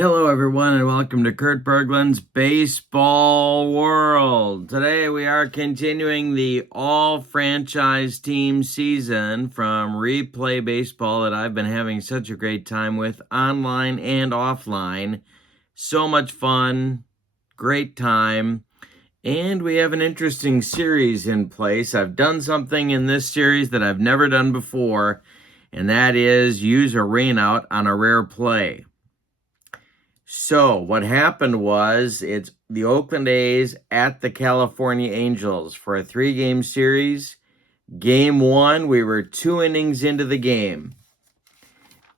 Hello, everyone, and welcome to Kurt Berglund's Baseball World. Today, we are continuing the all-franchise team season from Replay Baseball that I've been having such a great time with, online and offline. So much fun, great time, and we have an interesting series in place. I've done something in this series that I've never done before, and that is use a rainout on a rare play. So what happened was it's the Oakland A's at the California Angels for a 3-game series. Game 1, we were 2 innings into the game.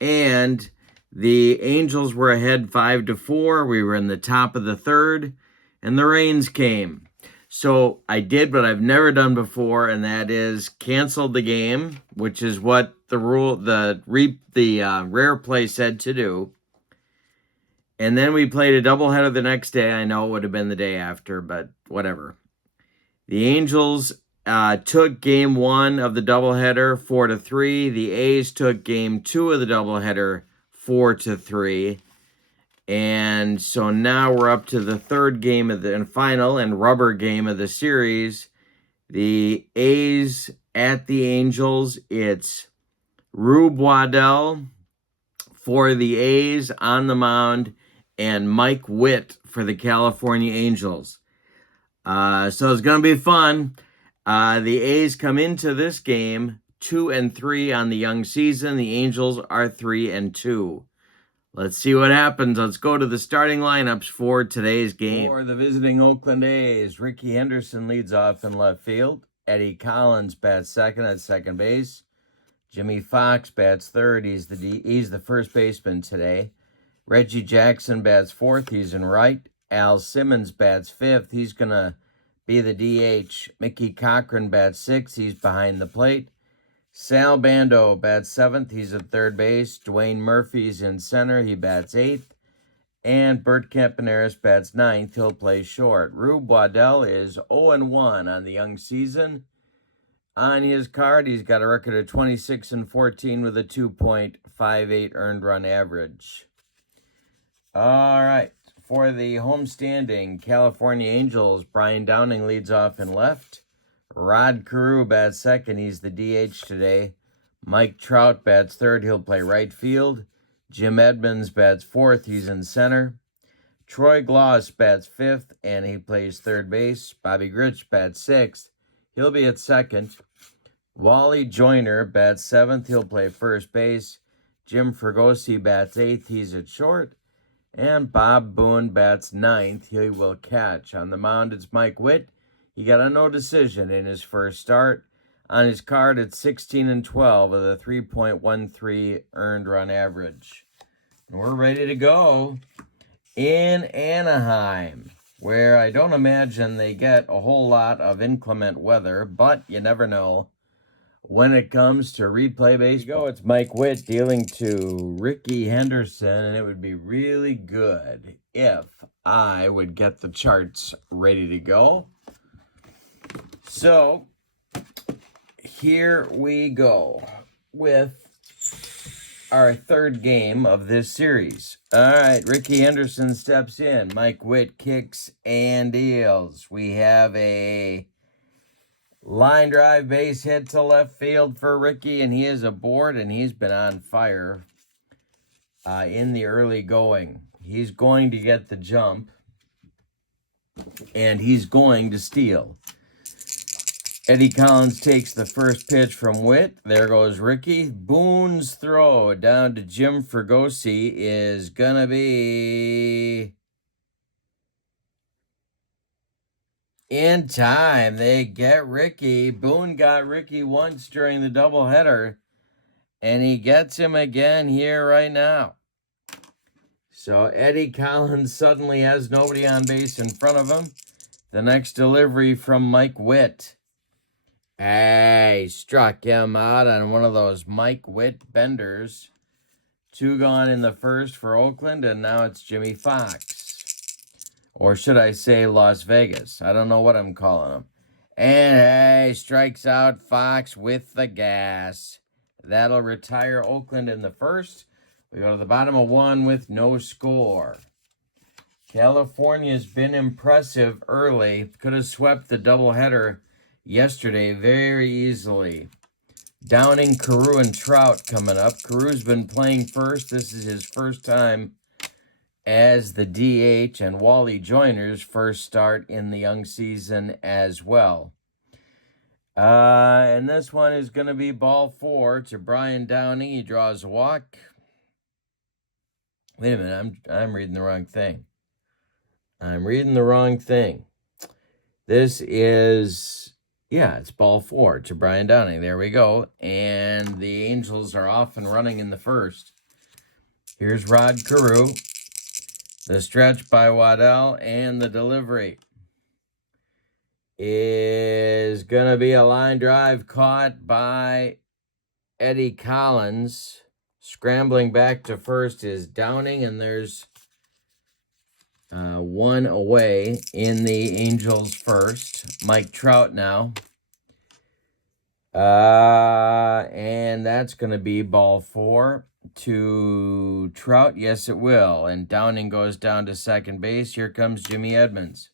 And the Angels were ahead 5-4. We were in the top of the third, and the rains came. So I did what I've never done before, and that is canceled the game, which is what the rare play said to do. And then we played a doubleheader the next day. I know it would have been the day after, but whatever. The Angels took game 1 of the doubleheader 4-3. The A's took game 2 of the doubleheader 4-3. And so now we're up to the third game of the final and rubber game of the series. The A's at the Angels. It's Waddell for the A's on the mound, and Mike Witt for the California Angels. So it's going to be fun. The A's come into this game 2-3 on the young season. The Angels are 3-2. Let's see what happens. Let's go to the starting lineups for today's game. For the visiting Oakland A's, Rickey Henderson leads off in left field. Eddie Collins bats second at second base. Jimmy Fox bats third. He's the first baseman today. Reggie Jackson bats fourth. He's in right. Al Simmons bats fifth. He's going to be the DH. Mickey Cochran bats sixth. He's behind the plate. Sal Bando bats seventh. He's at third base. Dwayne Murphy's in center. He bats eighth. And Bert Campaneris bats ninth. He'll play short. Waddell is 0-1 on the young season. On his card, he's got a record of 26-14 with a 2.58 earned run average. All right, for the homestanding California Angels, Brian Downing leads off in left. Rod Carew bats second. He's the DH today. Mike Trout bats third. He'll play right field. Jim Edmonds bats fourth. He's in center. Troy Gloss bats fifth, and he plays third base. Bobby Grich bats sixth. He'll be at second. Wally Joyner bats seventh. He'll play first base. Jim Fregosi bats eighth. He's at short. And Bob Boone bats ninth. He will catch. On the mound, it's Mike Witt. He got a no decision in his first start. On his card, it's 16-12 with a 3.13 earned run average. And we're ready to go in Anaheim, where I don't imagine they get a whole lot of inclement weather, but you never know. When it comes to replay baseball, it's Mike Witt dealing to Rickey Henderson, and it would be really good if I would get the charts ready to go. So, here we go with our third game of this series. All right, Rickey Henderson steps in. Mike Witt kicks and deals. We have a line drive base hit to left field for Rickey, and he is aboard, and he's been on fire in the early going. He's going to get the jump, and he's going to steal. Eddie Collins takes the first pitch from Witt. There goes Rickey. Boone's throw down to Jim Fregosi is going to be in time. They get Rickey. Boone got Rickey once during the doubleheader, and he gets him again here right now. So Eddie Collins suddenly has nobody on base in front of him. The next delivery from Mike Witt. Hey, struck him out on one of those Mike Witt benders. 2 gone in the first for Oakland, and now it's Jimmy Fox. Or should I say Las Vegas? I don't know what I'm calling him. And hey, strikes out Fox with the gas. That'll retire Oakland in the first. We go to the bottom of 1 with no score. California's been impressive early. Could have swept the doubleheader yesterday very easily. Downing, Carew, and Trout coming up. Carew's been playing first. This is his first time as the DH, and Wally Joyner's first start in the young season as well. And this one is going to be ball 4 to Brian Downing. He draws a walk. Wait a minute, I'm reading the wrong thing. This is, it's ball 4 to Brian Downing. There we go. And the Angels are off and running in the first. Here's Rod Carew. The stretch by Waddell, and the delivery is going to be a line drive caught by Eddie Collins. Scrambling back to first is Downing, and there's one away in the Angels first. Mike Trout now. And that's going to be ball 4 to Trout. Yes, it will. And Downing goes down to second base. Here comes Jimmy Edmonds.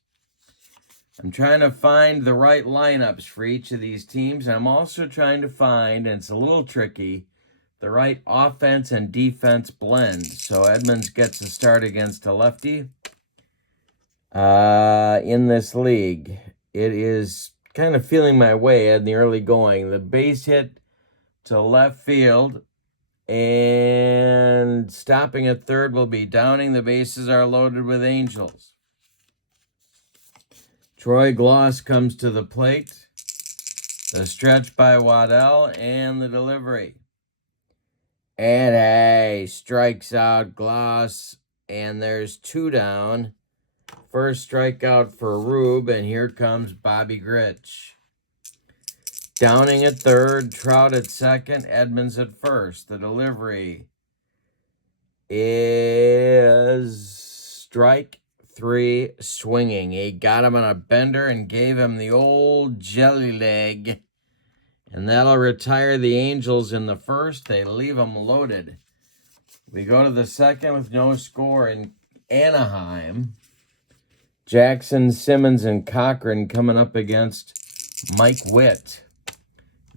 I'm trying to find the right lineups for each of these teams. I'm also trying to find, and it's a little tricky, the right offense and defense blend. So Edmonds gets a start against a lefty in this league. It is kind of feeling my way in the early going. The base hit to left field, and stopping at third will be Downing. The bases are loaded with Angels. Troy Gloss comes to the plate. The stretch by Waddell, and the delivery. And hey, strikes out Gloss, and there's 2 down. First strikeout for Rube, and here comes Bobby Grich. Downing at third, Trout at second, Edmonds at first. The delivery is strike 3, swinging. He got him on a bender and gave him the old jelly leg. And that'll retire the Angels in the first. They leave them loaded. We go to the second with no score in Anaheim. Jackson, Simmons, and Cochran coming up against Mike Witt.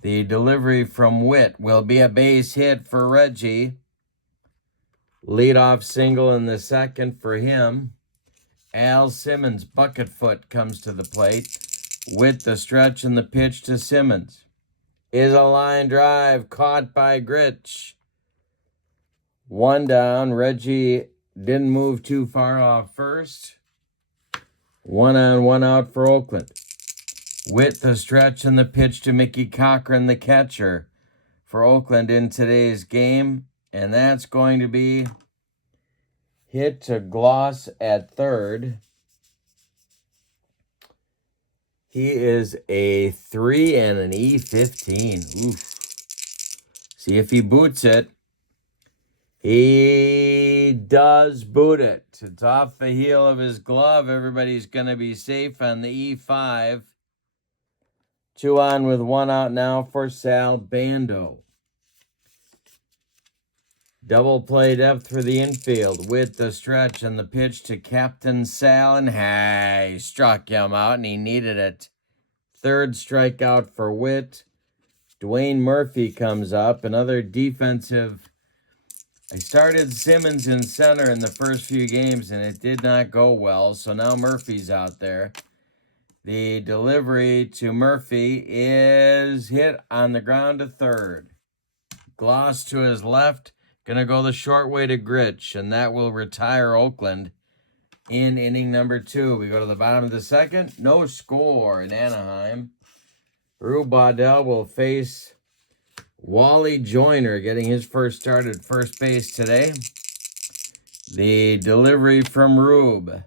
The delivery from Witt will be a base hit for Reggie. Leadoff single in the second for him. Al Simmons, bucket foot, comes to the plate. Witt the stretch, and the pitch to Simmons is a line drive caught by Grich. 1 down. Reggie didn't move too far off first. 1 on, 1 out for Oakland. Witt the stretch, and the pitch to Mickey Cochran, the catcher, for Oakland in today's game. And that's going to be hit to Gloss at third. He is a 3 and an E15. Oof. See if he boots it. He does boot it. It's off the heel of his glove. Everybody's going to be safe on the E5. 2 on with 1 out now for Sal Bando. Double play depth for the infield. With the stretch, and the pitch to Captain Sal, and hey, struck him out, and he needed it. Third strikeout for Witt. Dwayne Murphy comes up. Another defensive. I started Simmons in center in the first few games, and it did not go well, so now Murphy's out there. The delivery to Murphy is hit on the ground to third. Gloss to his left. Going to go the short way to Grich, and that will retire Oakland in inning number 2. We go to the bottom of the second. No score in Anaheim. Rube Waddell will face Wally Joyner, getting his first start at first base today. The delivery from Rube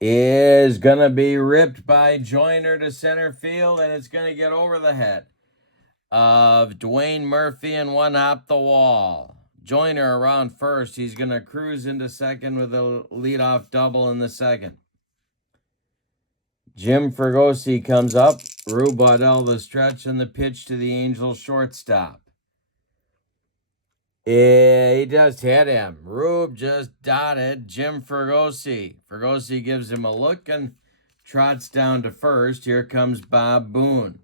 is going to be ripped by Joyner to center field, and it's going to get over the head of Dwayne Murphy and one hop the wall. Joyner around first. He's going to cruise into second with a leadoff double in the second. Jim Fregosi comes up. Rube Waddell the stretch, and the pitch to the Angels shortstop. Yeah, he just hit him. Rube just dotted Jim Fergosi. Fergosi gives him a look and trots down to first. Here comes Bob Boone.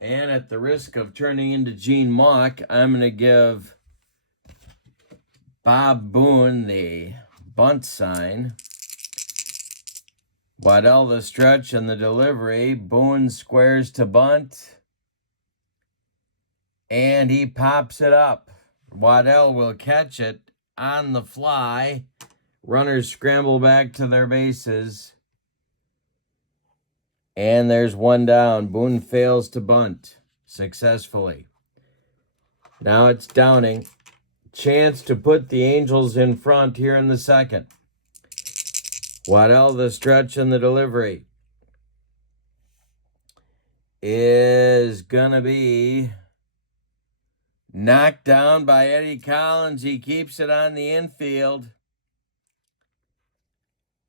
And at the risk of turning into Gene Mauch, I'm going to give Bob Boone the bunt sign. Waddell the stretch and the delivery. Boone squares to bunt. And he pops it up. Waddell will catch it on the fly. Runners scramble back to their bases. And there's one down. Boone fails to bunt successfully. Now it's Downing. Chance to put the Angels in front here in the second. Waddell the stretch and the delivery is going to be knocked down by Eddie Collins. He keeps it on the infield.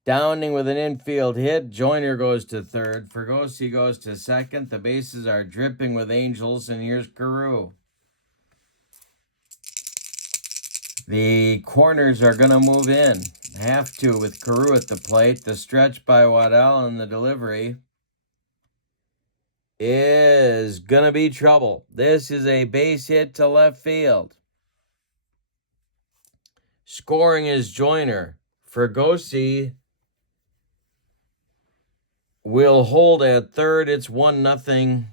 Downing with an infield hit. Joyner goes to third. Fergosi goes to second. The bases are dripping with Angels, and here's Carew. The corners are going to move in. Have to with Carew at the plate. The stretch by Waddell and the delivery is going to be trouble. This is a base hit to left field. Scoring is Joyner. Fergosi will hold at third. It's 1-0.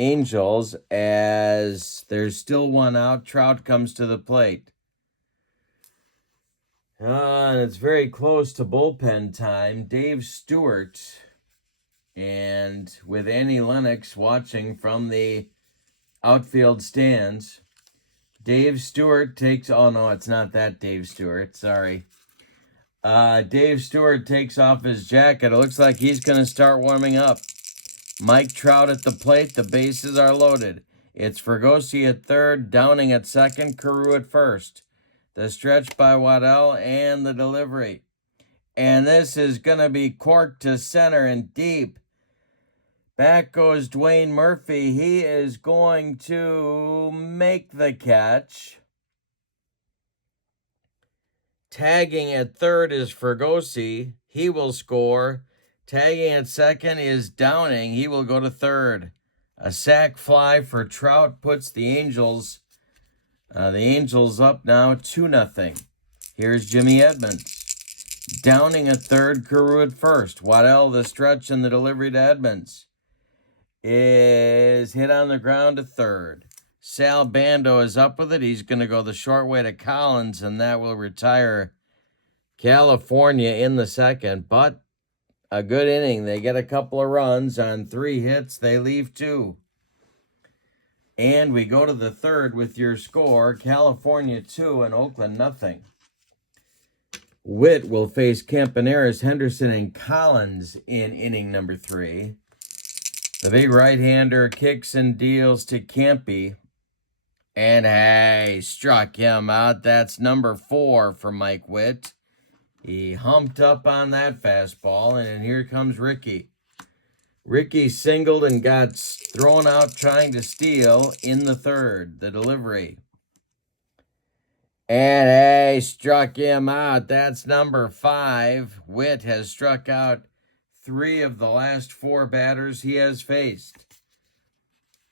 Angels, as there's still one out. Trout comes to the plate. And it's very close to bullpen time. Dave Stewart, and with Annie Lennox watching from the outfield stands. Dave Stewart takes... Oh, no, it's not that Dave Stewart. Sorry. Dave Stewart takes off his jacket. It looks like he's going to start warming up. Mike Trout at the plate. The bases are loaded. It's Fergosi at third, Downing at second, Carew at first. The stretch by Waddell and the delivery. And this is going to be corked to center and deep. Back goes Dwayne Murphy. He is going to make the catch. Tagging at third is Fergosi. He will score. Tagging at second is Downing. He will go to third. A sac fly for Trout puts the Angels up now 2-0. Here's Jimmy Edmonds. Downing at third, Carew at first. Waddell the stretch and the delivery to Edmonds is hit on the ground to third. Sal Bando is up with it. He's going to go the short way to Collins, and that will retire California in the second. But a good inning. They get a couple of runs on 3 hits. They leave 2. And we go to the third with your score. California 2 and Oakland 0. Witt will face Campaneris, Henderson, and Collins in inning number 3. The big right-hander kicks and deals to Campy. And hey, struck him out. That's number 4 for Mike Witt. He humped up on that fastball, and here comes Ricky. Ricky singled and got thrown out trying to steal in the third. The delivery. And hey, struck him out. That's number 5. Witt has struck out 3 of the last 4 batters he has faced.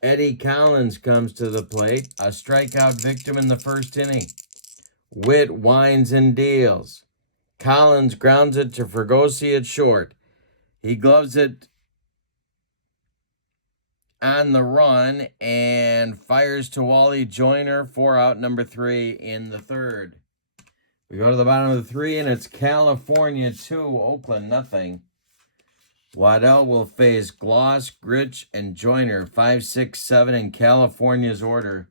Eddie Collins comes to the plate, a strikeout victim in the first inning. Witt winds and deals. Collins grounds it to Fergosi at short. He gloves it on the run and fires to Wally Joyner for out number 3 in the third. We go to the bottom of the 3, and it's California 2, Oakland 0. Waddell will face Gloss, Gritch, and Joyner, 5, 6, 7 in California's order.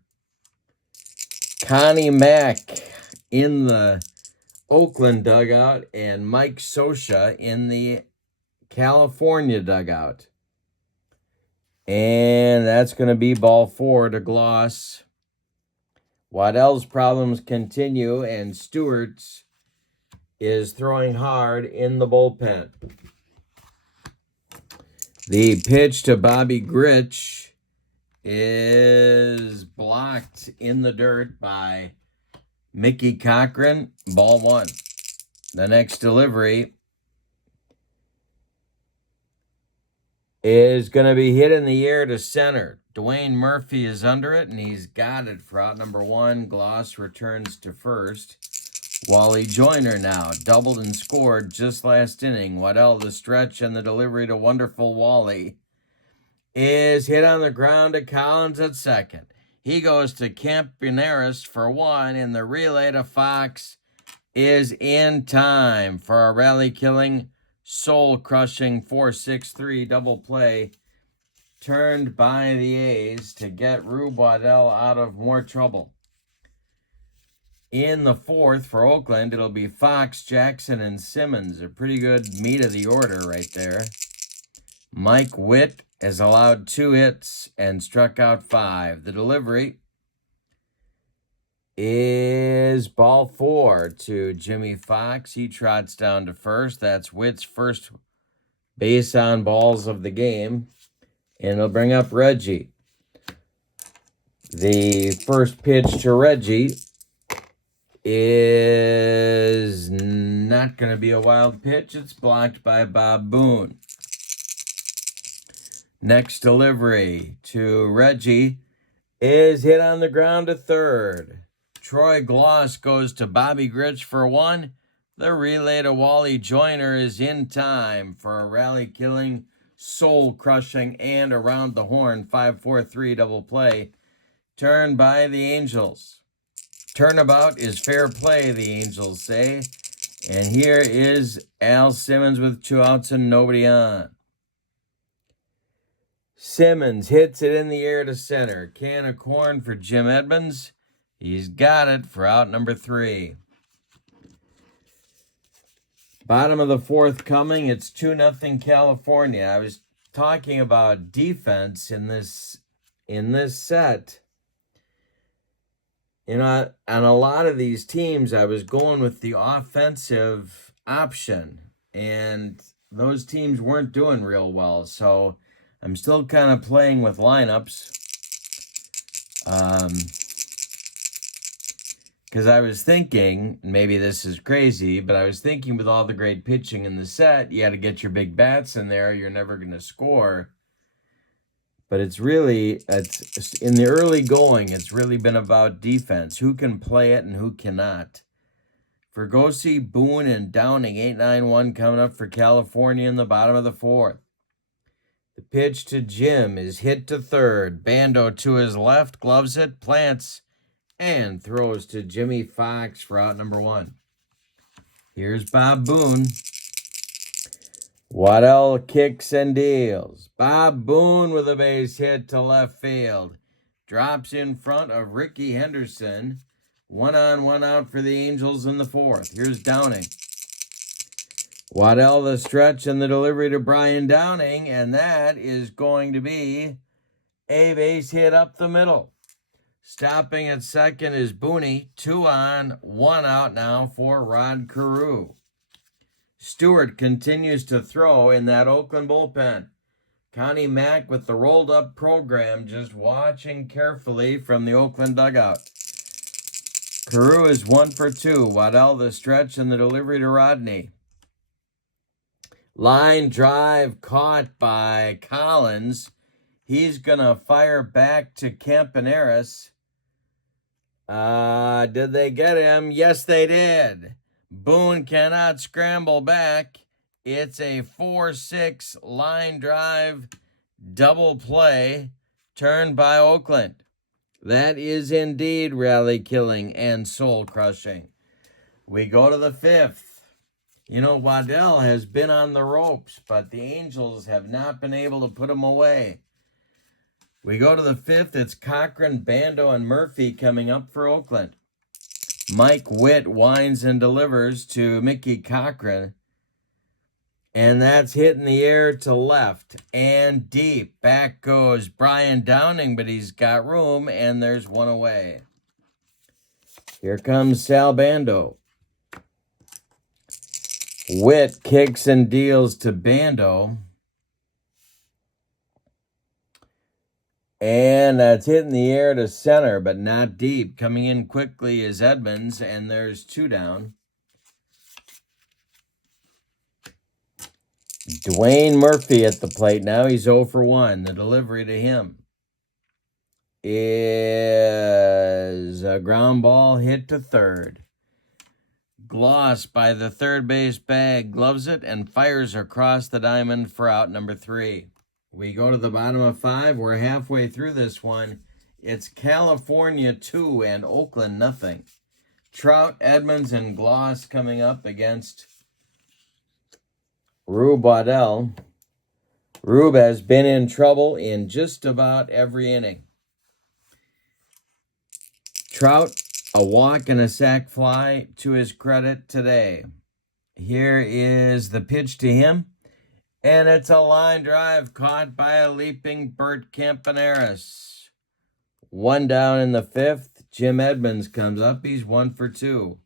Connie Mack in the Oakland dugout and Mike Scioscia in the California dugout. And that's going to be ball 4 to Gloss. Waddell's problems continue, and Stewart's is throwing hard in the bullpen. The pitch to Bobby Grich is blocked in the dirt by Mickey Cochran. Ball one. The next delivery is going to be hit in the air to center. Dwayne Murphy is under it, and he's got it for out number one. Gloss returns to first. Wally Joyner now doubled and scored just last inning. Waddell, the stretch, and the delivery to wonderful Wally is hit on the ground to Collins at second. He goes to Campaneris for one, and the relay to Fox is in time for a rally-killing, soul-crushing 4-6-3 double play turned by the A's to get Rube Waddell out of more trouble. In the fourth for Oakland, it'll be Fox, Jackson, and Simmons. A pretty good meat of the order right there. Mike Witt has allowed 2 hits and struck out 5. The delivery is ball 4 to Jimmy Fox. He trots down to first. That's Witt's first base on balls of the game. And it'll bring up Reggie. The first pitch to Reggie is not going to be a wild pitch. It's blocked by Bob Boone. Next delivery to Reggie is hit on the ground to third. Troy Gloss goes to Bobby Grich for one. The relay to Wally Joyner is in time for a rally-killing, soul-crushing, and around-the-horn 5-4-3 double play turned by the Angels. Turnabout is fair play, the Angels say. And here is Al Simmons with 2 outs and nobody on. Simmons hits it in the air to center. Can of corn for Jim Edmonds. He's got it for out number 3. Bottom of the fourth coming. It's 2-0 California. I was talking about defense in this set. You know, on a lot of these teams, I was going with the offensive option, and those teams weren't doing real well. So I'm still kind of playing with lineups. Because I was thinking, maybe this is crazy, but I was thinking with all the great pitching in the set, you got to get your big bats in there. You're never going to score. But it's in the early going, it's really been about defense. Who can play it and who cannot. Fergosi, Boone, and Downing, 8-9-1 coming up for California in the bottom of the fourth. The pitch to Jim is hit to third. Bando to his left, gloves it, plants, and throws to Jimmy Fox for out number 1. Here's Bob Boone. Waddell kicks and deals. Bob Boone with a base hit to left field. Drops in front of Ricky Henderson. 1 on, 1 out for the Angels in the fourth. Here's Downing. Waddell the stretch and the delivery to Brian Downing, and that is going to be a base hit up the middle. Stopping at second is Booney. 2 on, 1 out now for Rod Carew. Stewart continues to throw in that Oakland bullpen. Connie Mack with the rolled-up program, just watching carefully from the Oakland dugout. Carew is 1 for 2. Waddell the stretch and the delivery to Rodney. Line drive caught by Collins. He's going to fire back to Campaneris. Did they get him? Yes, they did. Boone cannot scramble back. It's a 4-6 line drive double play turned by Oakland. That is indeed rally killing and soul crushing. We go to the fifth. You know, Waddell has been on the ropes, but the Angels have not been able to put him away. We go to the fifth. It's Cochran, Bando, and Murphy coming up for Oakland. Mike Witt winds and delivers to Mickey Cochran. And that's hit in the air to left and deep. Back goes Brian Downing, but he's got room, and there's 1 away. Here comes Sal Bando. Witt kicks and deals to Bando. And that's hitting the air to center, but not deep. Coming in quickly is Edmonds, and there's 2 down. Dwayne Murphy at the plate now. He's 0 for 1. The delivery to him is a ground ball hit to third. Gloss by the third base bag, gloves it, and fires across the diamond for out number 3. We go to the bottom of 5. We're halfway through this one. It's California 2 and Oakland nothing. Trout, Edmonds, and Gloss coming up against Rube Waddell. Rube has been in trouble in just about every inning. Trout, a walk and a sac fly to his credit today. Here is the pitch to him, and it's a line drive caught by a leaping Bert Campaneris. 1 down in the 5th. Jim Edmonds comes up. He's 1 for 2.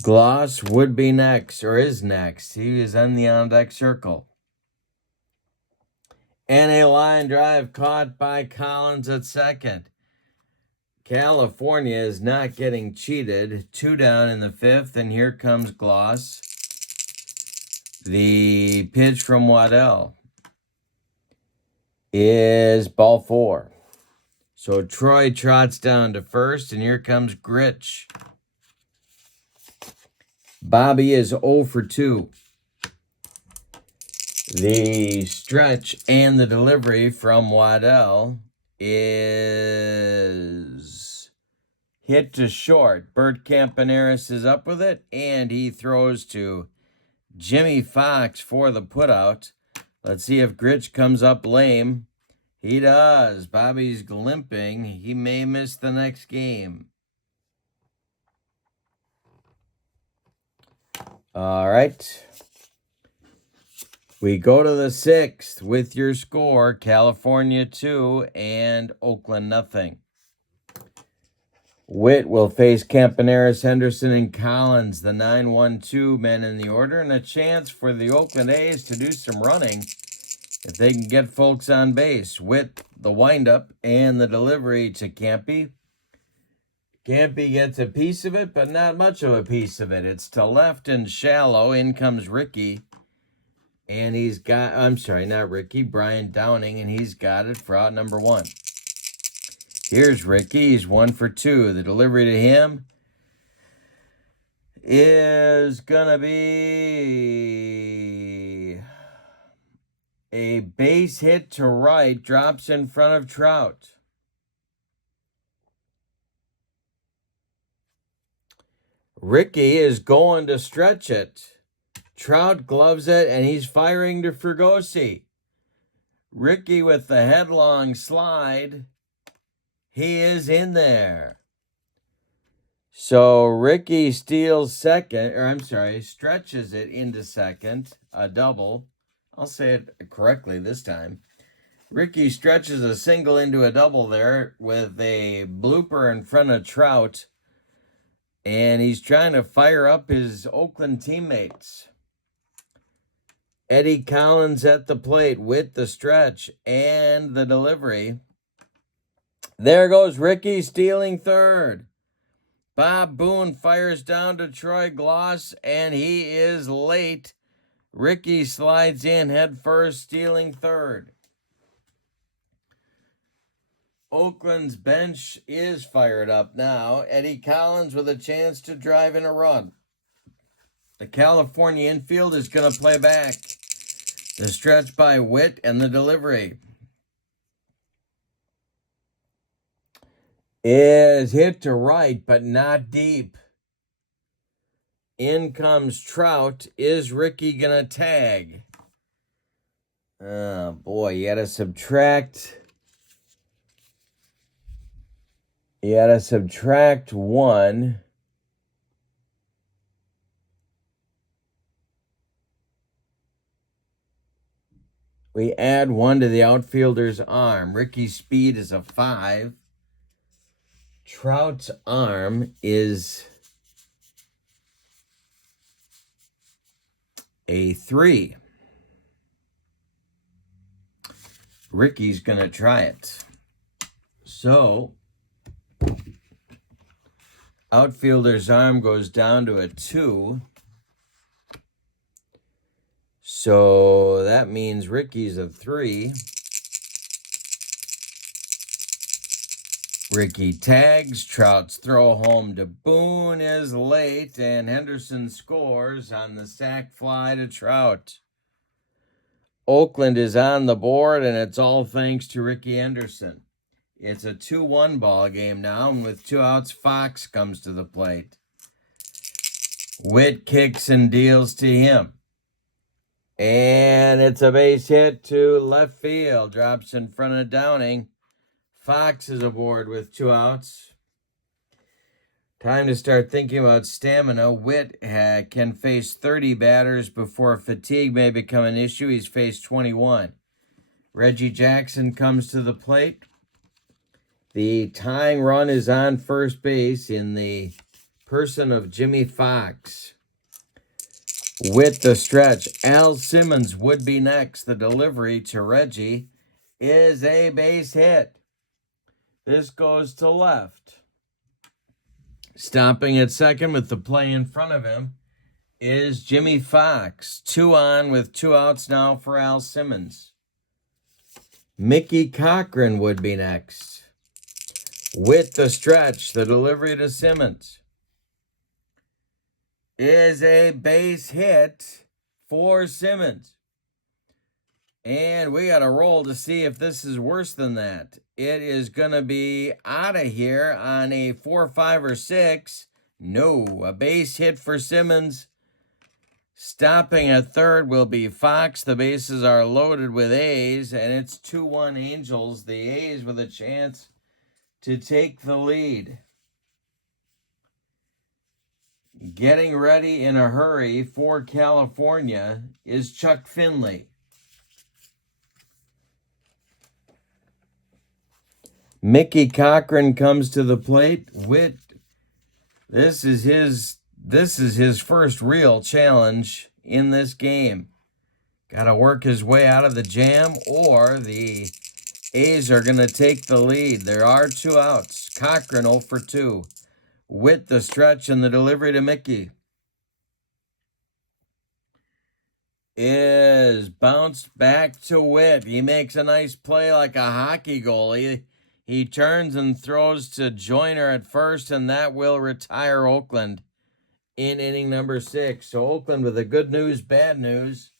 Gloss would be next, or is next. He is in the on-deck circle. And a line drive caught by Collins at second. California is not getting cheated. 2 down in the 5th, and here comes Gloss. The pitch from Waddell is ball 4. So Troy trots down to first, and here comes Gritch. Bobby is 0 for 2. The stretch and the delivery from Waddell is hit to short. Bert Campaneris is up with it, and he throws to Jimmy Fox for the putout. Let's see if Gritch comes up lame. He does. Bobby's limping. He may miss the next game. All right. We go to the 6th with your score, California 2 and Oakland nothing. Witt will face Campaneris, Henderson, and Collins, the 9-1-2 men in the order, and a chance for the Oakland A's to do some running if they can get folks on base. Witt, the windup, and the delivery to Campy. Campy gets a piece of it, but not much of a piece of it. It's to left and shallow. In comes Ricky. And he's got, I'm sorry, not Ricky, Brian Downing, and he's got it for out number 1. Here's Ricky. He's 1 for 2. The delivery to him is going to be a base hit to right, drops in front of Trout. Ricky is going to stretch it. Trout gloves it, and he's firing to Fregosi. Ricky with the headlong slide. He is in there. So Ricky steals stretches it into second, a double. I'll say it correctly this time. Ricky stretches a single into a double there with a blooper in front of Trout. And he's trying to fire up his Oakland teammates. Eddie Collins at the plate with the stretch and the delivery. There goes Ricky stealing third. Bob Boone fires down to Troy Gloss, and he is late. Ricky slides in head first, stealing third. Oakland's bench is fired up now. Eddie Collins with a chance to drive in a run. The California infield is going to play back. The stretch by Witt and the delivery is hit to right, but not deep. In comes Trout. Is Ricky going to tag? Oh, boy, you got to subtract. You got to subtract 1. We add 1 to the outfielder's arm. Ricky's speed is a 5. Trout's arm is a 3. Ricky's going to try it. So, outfielder's arm goes down to a 2. So that means Ricky's a 3. Ricky tags. Trout's throw home to Boone is late, and Henderson scores on the sac fly to Trout. Oakland is on the board, and it's all thanks to Ricky Henderson. It's a 2-1 ball game now, and with 2 outs, Fox comes to the plate. Witt kicks and deals to him. And it's a base hit to left field. Drops in front of Downing. Fox is aboard with 2 outs. Time to start thinking about stamina. Witt can face 30 batters before fatigue may become an issue. He's faced 21. Reggie Jackson comes to the plate. The tying run is on first base in the person of Jimmy Fox. With the stretch, Al Simmons would be next. The delivery to Reggie is a base hit. This goes to left. Stopping at second with the play in front of him is Jimmy Fox. 2 on with 2 outs now for Al Simmons. Mickey Cochran would be next. With the stretch, the delivery to Simmons is a base hit for Simmons. And we got to roll to see if this is worse than that. It is going to be out of here on a 4, 5, or 6. No, a base hit for Simmons. Stopping at third will be Fox. The bases are loaded with A's, and it's 2-1 Angels. The A's with a chance to take the lead. Getting ready in a hurry for California is Chuck Finley. Mickey Cochran comes to the plate. Witt, this is his first real challenge in this game. Got to work his way out of the jam, or the A's are going to take the lead. There are 2 outs. Cochran 0 for 2. Witt the stretch and the delivery to Mickey is bounced back to Witt. He makes a nice play like a hockey goalie. He turns and throws to Joyner at first, and that will retire Oakland in inning number 6. So Oakland with a good news, bad news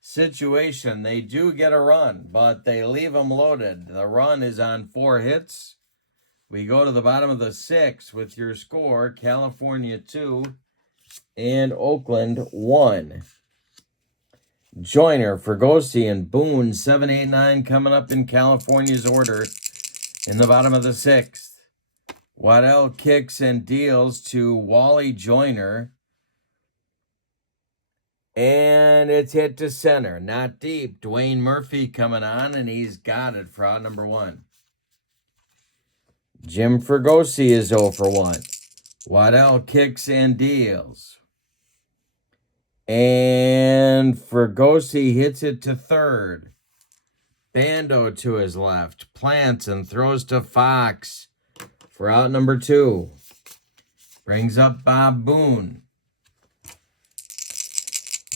situation. They do get a run, but they leave them loaded. The run is on 4 hits. We go to the bottom of the 6th with your score, California 2 and Oakland 1. Joyner, Fregosi, and Boone, 7, 8, 9 coming up in California's order in the bottom of the 6th. Waddell kicks and deals to Wally Joyner. And it's hit to center. Not deep. Dwayne Murphy coming on, and he's got it for out number 1. Jim Fregosi is 0 for 1. Waddell kicks and deals. And Fregosi hits it to third. Bando to his left. Plants and throws to Fox for out number 2. Brings up Bob Boone.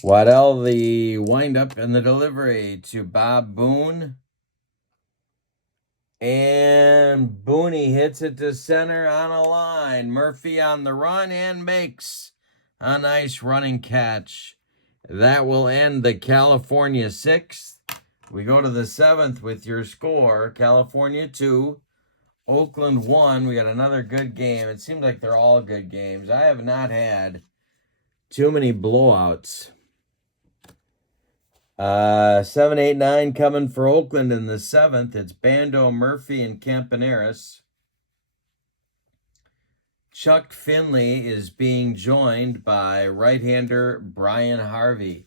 Waddell the windup and the delivery to Bob Boone. And Booney hits it to center on a line. Murphy on the run and makes a nice running catch. That will end the California 6th. We go to the 7th with your score. California 2, Oakland 1. We got another good game. It seems like they're all good games. I have not had too many blowouts. 7, 8, 9 coming for Oakland in the 7th. It's Bando, Murphy, and Campaneris. Chuck Finley is being joined by right-hander Brian Harvey.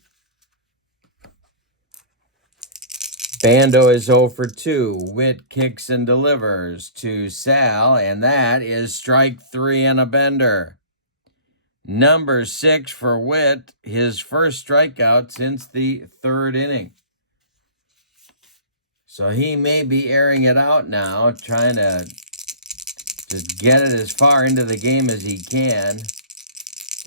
Bando is 0 for 2. Witt kicks and delivers to Sal, and that is strike 3 and a bender. Number 6 for Witt, his first strikeout since the 3rd inning. So he may be airing it out now, trying to just get it as far into the game as he can,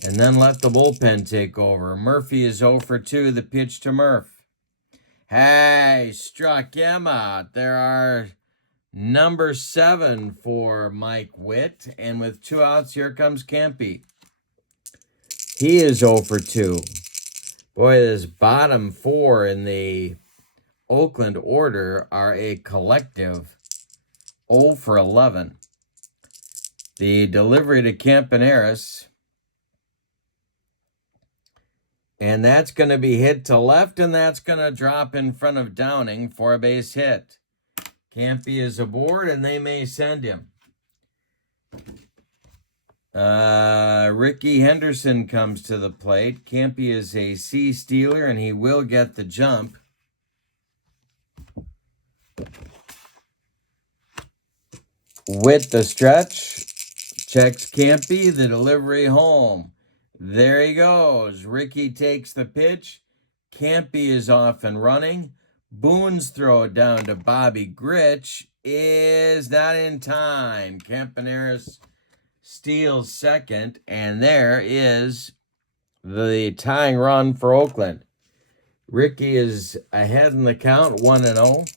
and then let the bullpen take over. Murphy is 0 for 2, the pitch to Murph. Hey, struck him out. There are number 7 for Mike Witt, and with 2 outs, here comes Campy. He is 0 for 2. Boy, this bottom 4 in the Oakland order are a collective 0 for 11. The delivery to Campaneris, and that's going to be hit to left, and that's going to drop in front of Downing for a base hit. Campy is aboard, and they may send him. Ricky Henderson comes to the plate. Campy is a C stealer, and he will get the jump. Witt the stretch. Checks Campy, the delivery home. There he goes. Ricky takes the pitch. Campy is off and running. Boone's throw down to Bobby Grich is not in time. Campaneris steals second, and there is the tying run for Oakland. Ricky is ahead in the count, 1-0.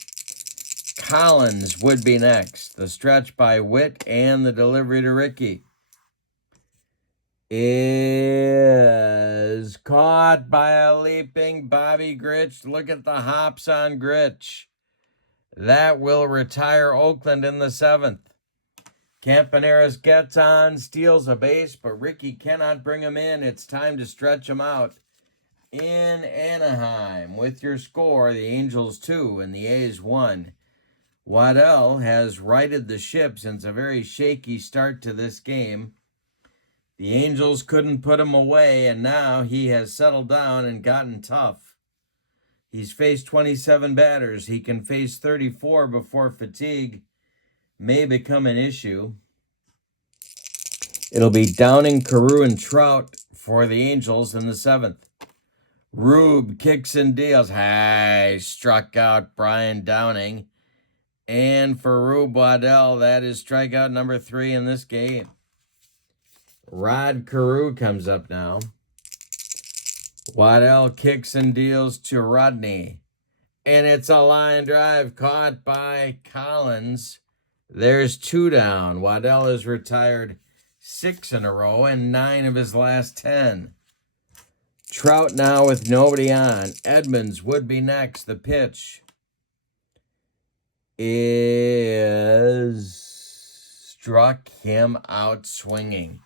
Collins would be next. The stretch by Witt and the delivery to Ricky is caught by a leaping Bobby Grich. Look at the hops on Grich. That will retire Oakland in the 7th. Campaneris gets on, steals a base, but Ricky cannot bring him in. It's time to stretch him out in Anaheim. With your score, the Angels 2 and the A's 1. Waddell has righted the ship since a very shaky start to this game. The Angels couldn't put him away, and now he has settled down and gotten tough. He's faced 27 batters. He can face 34 before fatigue may become an issue. It'll be Downing, Carew, and Trout for the Angels in the 7th. Rube kicks and deals. Hey, struck out Brian Downing. And for Rube Waddell, that is strikeout number 3 in this game. Rod Carew comes up now. Waddell kicks and deals to Rodney. And it's a line drive caught by Collins. There's 2 down. Waddell has retired 6 in a row and 9 of his last 10. Trout now with nobody on. Edmonds would be next. The pitch is struck him out swinging.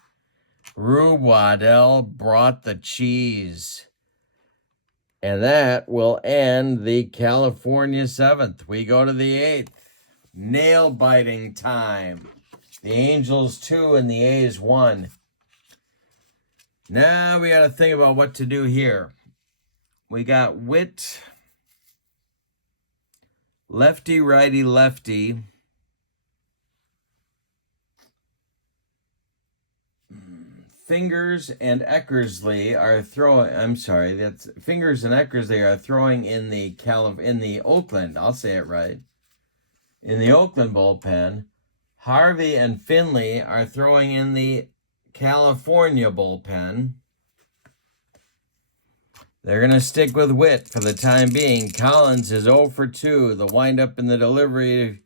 Rube Waddell brought the cheese. And that will end the California 7th. We go to the 8th. Nail-biting time. The Angels 2 and the A's 1. Now we got to think about what to do here. We got Witt, lefty, righty, lefty. Fingers and Eckersley are throwing. Fingers and Eckersley are throwing in the Oakland. I'll say it right. In the Oakland bullpen. Harvey and Finley are throwing in the California bullpen. They're going to stick with Witt for the time being. Collins is 0 for 2. The windup in the delivery.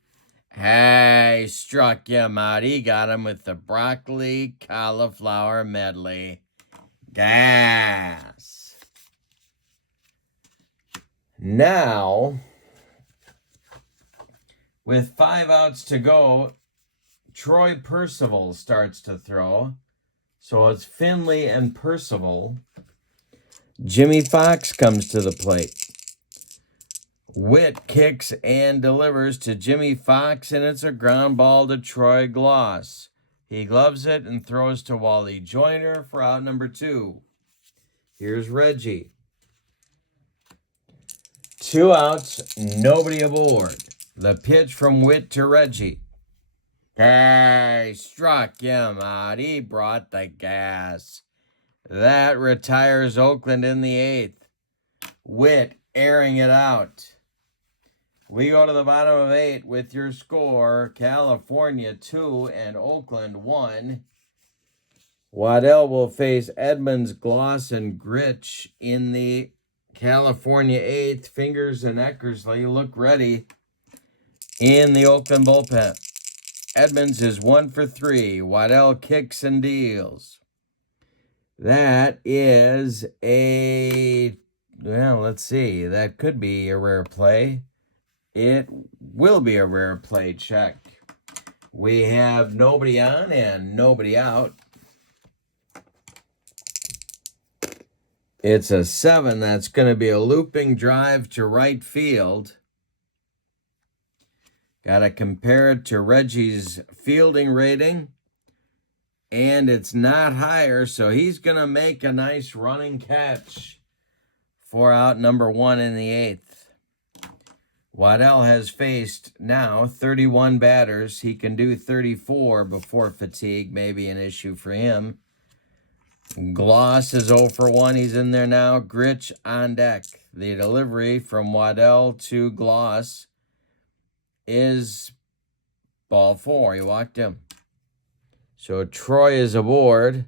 Hey, struck him out. He got him with the broccoli cauliflower medley. Gas. Now, with 5 outs to go, Troy Percival starts to throw. So it's Finley and Percival. Jimmy Fox comes to the plate. Witt kicks and delivers to Jimmy Fox, and it's a ground ball to Troy Gloss. He gloves it and throws to Wally Joyner for out number 2. Here's Reggie. 2 outs, nobody aboard. The pitch from Witt to Reggie. Hey, struck him out. He brought the gas. That retires Oakland in the 8th. Witt airing it out. We go to the bottom of 8 with your score. California 2 and Oakland 1. Waddell will face Edmonds, Gloss, and Gritch in the California 8th. Fingers and Eckersley look ready in the Oakland bullpen. Edmonds is 1 for 3. Waddell kicks and deals. That is let's see. That could be a rare play. It will be a rare play. Check. We have nobody on and nobody out. It's a 7. That's going to be a looping drive to right field. Got to compare it to Reggie's fielding rating. And it's not higher, so he's going to make a nice running catch for out number 1 in the 8th. Waddell has faced now 31 batters. He can do 34 before fatigue, maybe an issue for him. Gloss is 0 for 1. He's in there now. Gritch on deck. The delivery from Waddell to Gloss is ball 4. He walked him. So Troy is aboard.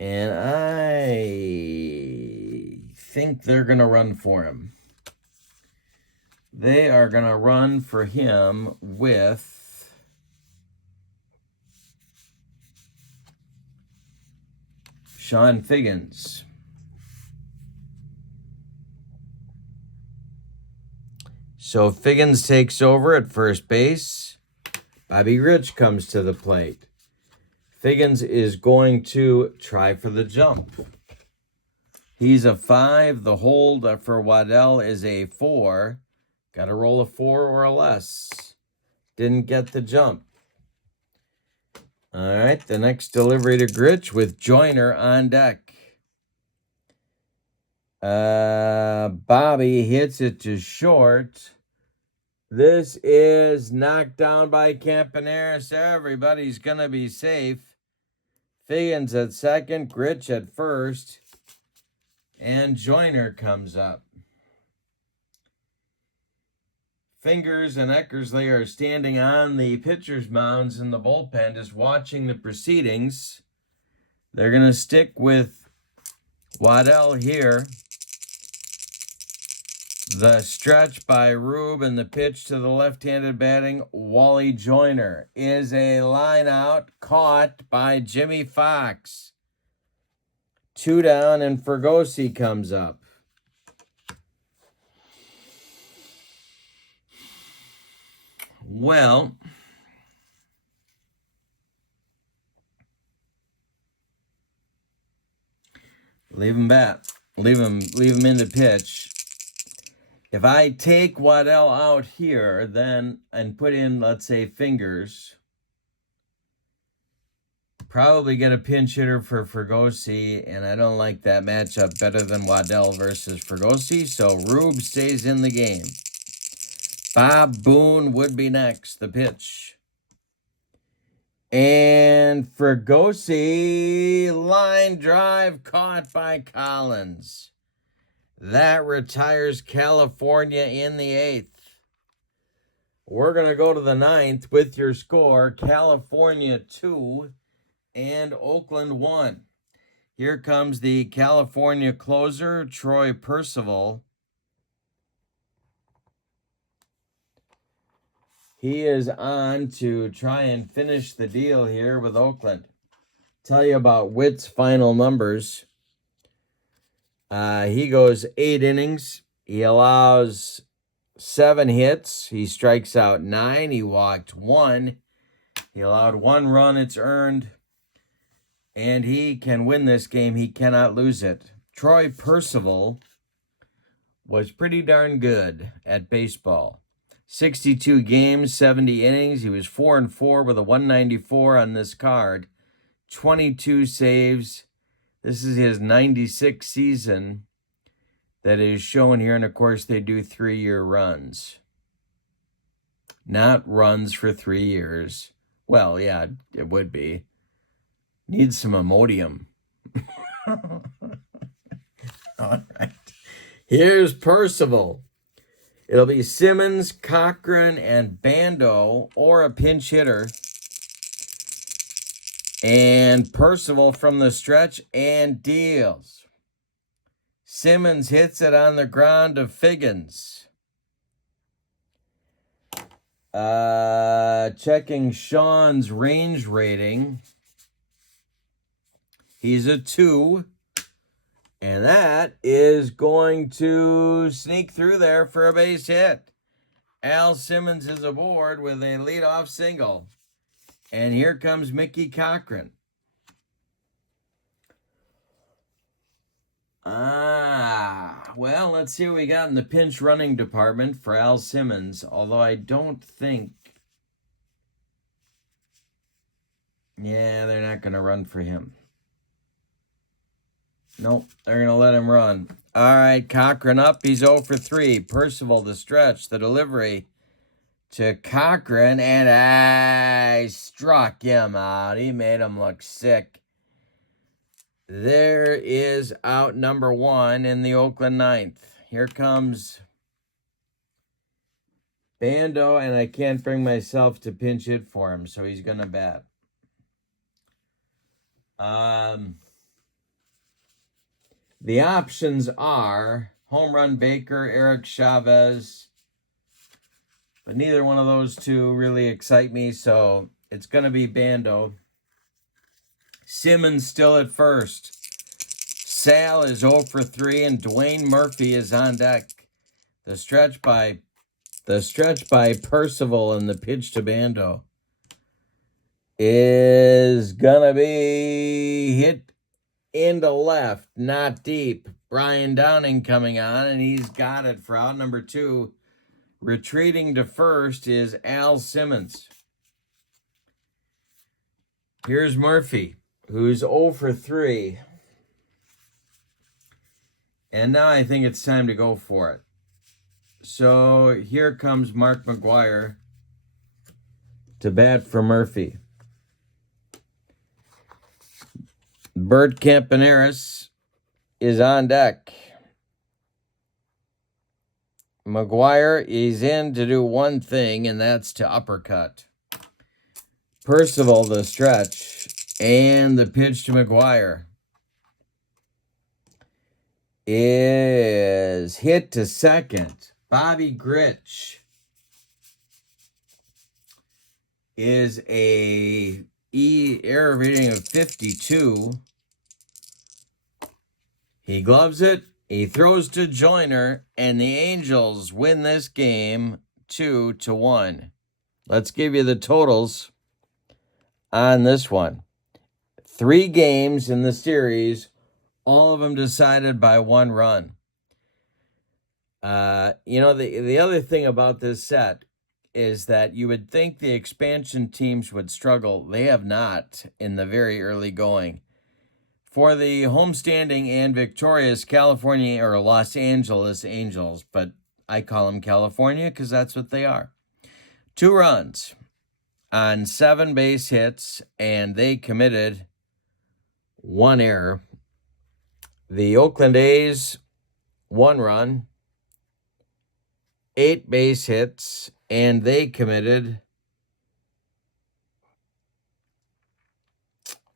And I think they're going to run for him. They are going to run for him with Sean Figgins. So Figgins takes over at first base. Bobby Rich comes to the plate. Figgins is going to try for the jump. He's a 5. The hold for Waddell is a 4. Got to roll a 4 or a less. Didn't get the jump. All right, the next delivery to Gritch with Joyner on deck. Bobby hits it to short. This is knocked down by Campaneris. Everybody's going to be safe. Figgins at second, Gritch at first, and Joyner comes up. Fingers and Eckersley are standing on the pitcher's mounds in the bullpen, just watching the proceedings. They're going to stick with Waddell here. The stretch by Rube and the pitch to the left-handed batting Wally Joyner is a line out caught by Jimmy Fox. 2 down and Fergosi comes up. Well, leave him back. Leave him in the pitch. If I take Waddell out here, then, and put in, let's say, Fingers, probably get a pinch hitter for Fergosi, and I don't like that matchup better than Waddell versus Fergosi, so Rube stays in the game. Bob Boone would be next, the pitch. And Fergosi, line drive caught by Collins. That retires California in the 8th. We're going to go to the 9th with your score, California 2 and Oakland 1. Here comes the California closer, Troy Percival. He is on to try and finish the deal here with Oakland. Tell you about Witt's final numbers. He goes 8 innings. He allows 7 hits. He strikes out 9. He walked 1. He allowed 1 run. It's earned. And he can win this game. He cannot lose it. Troy Percival was pretty darn good at baseball. 62 games, 70 innings. He was 4-4 with a 194 on this card. 22 saves. This is his 96th season that is shown here. And, of course, they do 3-year runs. Not runs for 3 years. Well, yeah, it would be. Needs some Imodium. All right. Here's Percival. It'll be Simmons, Cochran, and Bando, or a pinch hitter. And Percival from the stretch and deals. Simmons hits it on the ground to Figgins. Checking Sean's range rating. He's a 2. And that is going to sneak through there for a base hit. Al Simmons is aboard with a leadoff single. And here comes Mickey Cochran. Well, let's see what we got in the pinch running department for Al Simmons. Although I don't think... Yeah, they're not going to run for him. Nope, they're going to let him run. All right, Cochran up. He's 0 for 3. Percival, the stretch, the delivery to Cochran, and I struck him out. He made him look sick. There is out number 1 in the Oakland ninth. Here comes Bando, and I can't bring myself to pinch hit for him, so he's going to bat. The options are home run Baker, Eric Chavez, but neither one of those two really excite me, so it's going to be Bando. Simmons still at first. Sal is 0 for 3, and Dwayne Murphy is on deck. The stretch by Percival and the pitch to Bando is gonna be hit into left, not deep. Brian Downing coming on, and he's got it for out number 2. Retreating to first is Al Simmons. Here's Murphy, who's 0 for 3. And now I think it's time to go for it. So here comes Mark McGuire to bat for Murphy. Bert Campaneris is on deck. McGuire is in to do one thing, and that's to uppercut. Percival, the stretch, and the pitch to McGuire is hit to second. Bobby Grich is a error rating of 52. He gloves it. He throws to Joyner, and the Angels win this game 2-1. Let's give you the totals on this one. 3 games in the series, all of them decided by 1 run. The other thing about this set is that you would think the expansion teams would struggle. They have not in the very early going. For the homestanding and victorious California or Los Angeles Angels, but I call them California because that's what they are. 2 runs on 7 base hits, and they committed 1 error. The Oakland A's, 1 run, 8 base hits, and they committed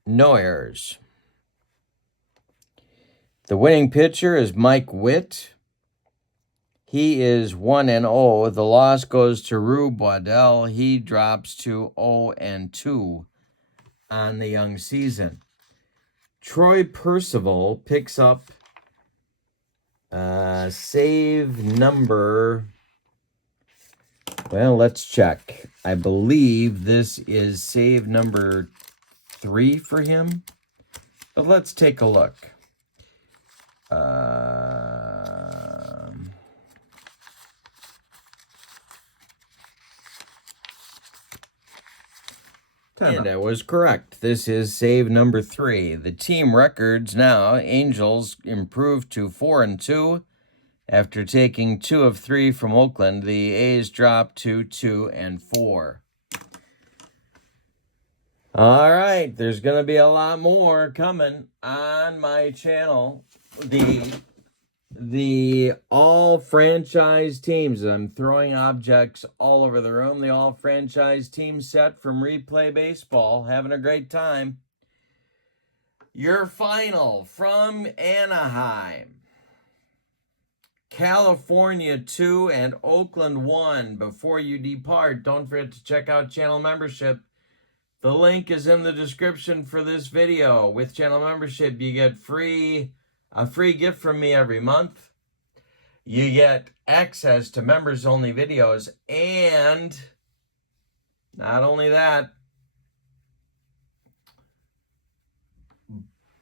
no errors. The winning pitcher is Mike Witt. He is 1-0. The loss goes to Rube Waddell. He drops to 0-2 on the young season. Troy Percival picks up save number... Well, let's check. I believe this is save number 3 for him. But let's take a look. And I was correct. This is save number 3. The team records now, Angels improved to 4-2 after taking 2 of 3 from Oakland. The A's dropped to 2-4. All right, there's going to be a lot more coming on my channel. The the all franchise teams. I'm throwing objects all over the room. The all franchise team set from Replay Baseball. Having a great time. Your final from Anaheim. California 2 and Oakland 1. Before you depart, don't forget to check out channel membership. The link is in the description for this video. With channel membership, you get a free gift from me every month. You get access to members-only videos, and not only that,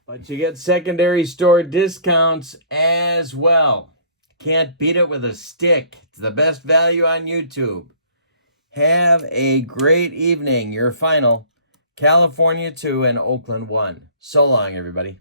but you get secondary store discounts as well. Can't beat it with a stick. It's the best value on YouTube. Have a great evening. Your final, California 2 and Oakland 1. So long, everybody.